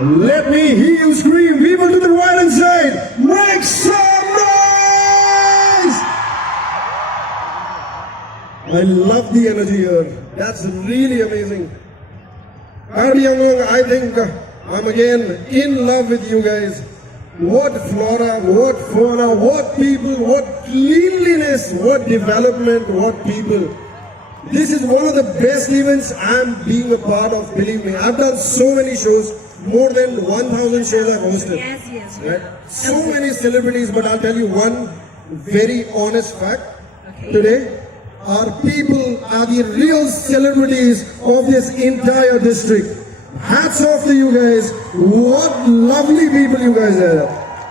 Let me hear you scream. People to the right hand side, make some noise! I love the energy here. That's really amazing. Karbi Anglong, I think I'm again in love with you guys. What flora, what fauna, what people, what cleanliness, what development, what people. This is one of the best events I'm being a part of, believe me. I've done so many shows, more than 1,000 shows I've hosted. Yes. Right? So many celebrities, but I'll tell you one very honest fact. Today, our people are the real celebrities of this entire district. Hats off to you guys. What lovely people you guys are.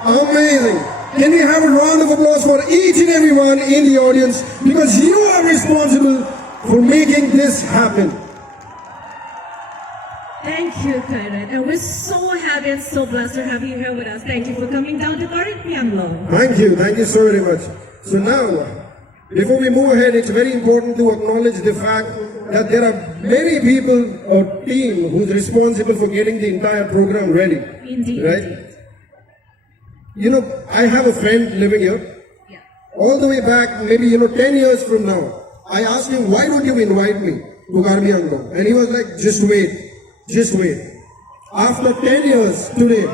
Amazing. Can we have a round of applause for each and everyone in the audience, because you are responsible for making this happen. Thank you, Kairat. And we're so happy and so blessed to have you here with us. Thank you for coming down to Karbi Anglong. Thank you so very much. So now, before we move ahead, it's very important to acknowledge the fact that there are many people or team who's responsible for getting the entire program ready. Indeed. Right? Indeed. You know, I have a friend living here. Yeah. All the way back, maybe 10 years from now, I asked him, why don't you invite me to Karbi Anglong? And he was like, just wait. After 10 years today,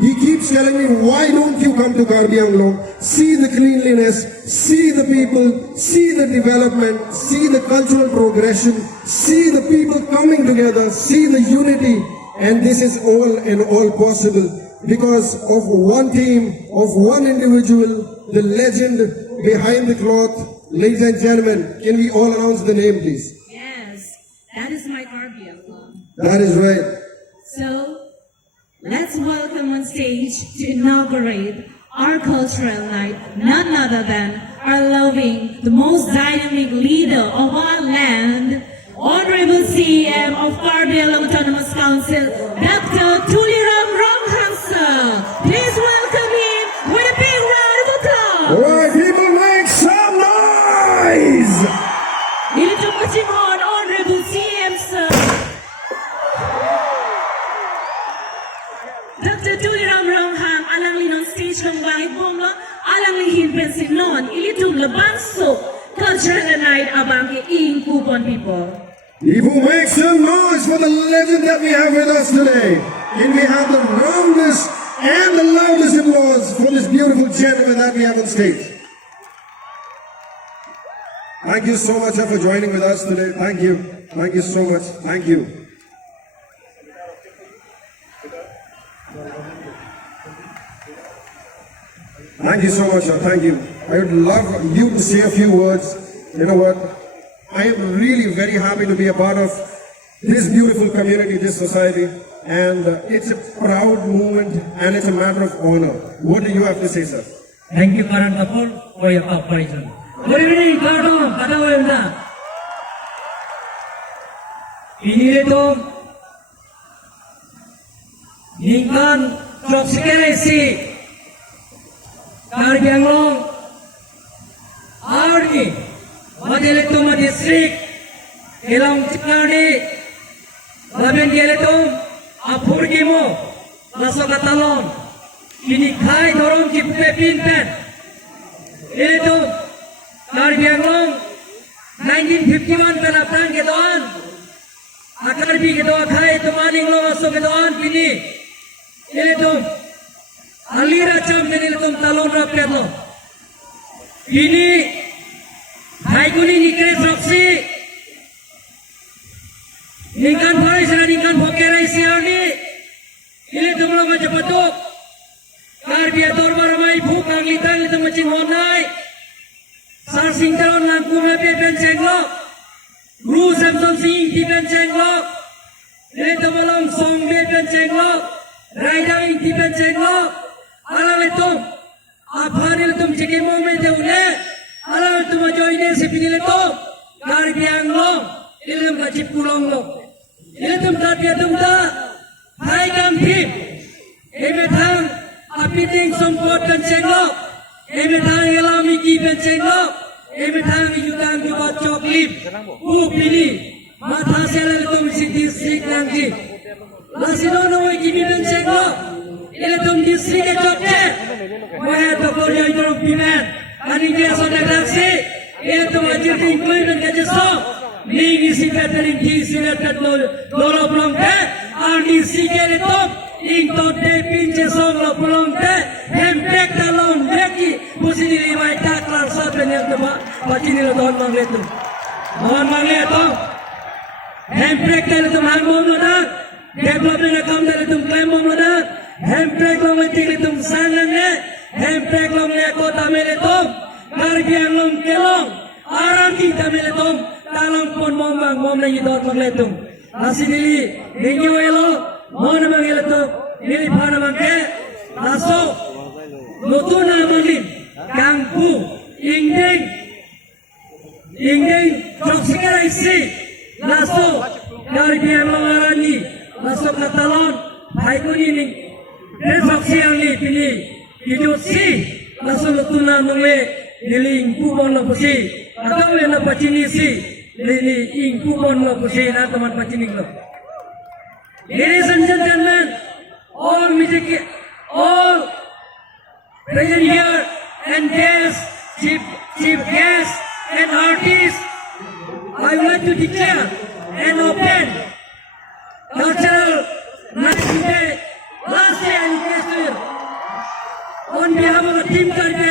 he keeps telling me, why don't you come to Karbi Anglong? See the cleanliness, see the people, see the development, see the cultural progression, see the people coming together, see the unity. And this is all in all possible because of one team, of one individual, the legend behind the cloth. Ladies and gentlemen, can we all announce the name, please? Yes, that is my Karbi Anglong. That is right. So, let's welcome on stage to inaugurate our cultural night, none other than our loving, the most dynamic leader of our land, Honorable CEM of Karbi Anglong Autonomous Council, Dr. Tuliram Ronghang, sir. Please welcome him with a big round of applause. All right, people, make some noise! Ilito Pachimon, Honorable CEM, sir. Dr. Tuliram Ronghang, alang linon stage ng langit bomla, alang lihin pensin non, ilitong labanso, cultural night abang iing kupon people. People, make some noise for the legend that we have with us today. And we have the roundest and the loudest applause for this beautiful gentleman that we have on stage. Thank you so much for joining with us today. Thank you. Thank you so much. Thank you. Thank you so much, sir. Thank you. I would love you to say a few words. You know what? I am really very happy to be a part of this beautiful community, this society. And it's a proud moment and it's a matter of honor. What do you have to say, sir? Thank you, Karan Kapoor, for your cooperation. Good evening, Karan. Katawa Inilito Ningkan Tropsikeresi Karbi Anglong Arni Madelituma District Ilang Tikari Laben Dieletum Apurgimo Lasokatalon Kinikai Doron Kipupe Pinpen Ilitum Karbi Anglong 1951 Penaptan Kedoan Akarbi Kedoa Khai Tumaning Long Aso Kedoan Pini Ilitum Alira Cham Kenilitum Talon Rapetlo Pini Haikuni Nikre Tropsi Ningkan Paris na Ningkan Pokerai Siarni Ilitum Long Majapatok Karbi Ator Baramay Phukang Litang Litum Macing Honai Sar Singtaron Langkume Pepen Chenglok Guru Samson Singh Tipen Chenglok Ilitum Along Song Pepen Chenglok Raidang Tipen Chenglok Alang Litum Aphan Ilitum Cikin Momen Deule Alang Litum Ajoine Sepini Litum Karbi Anglong Ilitum Kacip Kulong Lok Ilitum Karbi Atum Da Hai Kampip Emetang Apiting Songkot Pen Chenglok Emetang Elami Ki Pen Chenglok Emetang Yudang Jubat Choklip Upini Mata Sela Litum Siti Sik Langji Lasidono way gibiben seglo. Ile tum district chotche. Waya to korya idro bimen. Ani dia sona daksi. Ile tum ajir employment ka jeso. Ning isi katering di silat dolo belum ke. Ani sikere top. Ing to de pinche songlo belum ke. Hempek talon beki. Pusini lima taklar sa penyel teba. Pacini lo don mangletu. Don mangletu. Hempek tali tum hangom lo dah. Development account tali tum claim lo dah. Hempek lo metik tum sangan ne. Hempek lo mleko tamele tum. Karbi Anglong kelong. Arang king tamele tum. Talang pun mombang mom lagi dot mangletum. Nasi nili ningyo elo. Mona mangletu. Nili phana mangke. Naso. Nutuna manglim. Kangpu. Ingding. Joksikara isi. Naso. Karbi Anglong arani. Naso katalon. Haikuni ning. Resoksi yang ni pini. Hidup si. Naso nutuna mangle. Nili ingpu bon lo pusi. Atau yang pacini si. Nili ingpu bon lo pusi na teman pacini lo. Ladies and gentlemen, all music, all present here and guests, chief guests and artists, I would like to declare an open cultural night today, last day and festival. On behalf of the team Karbi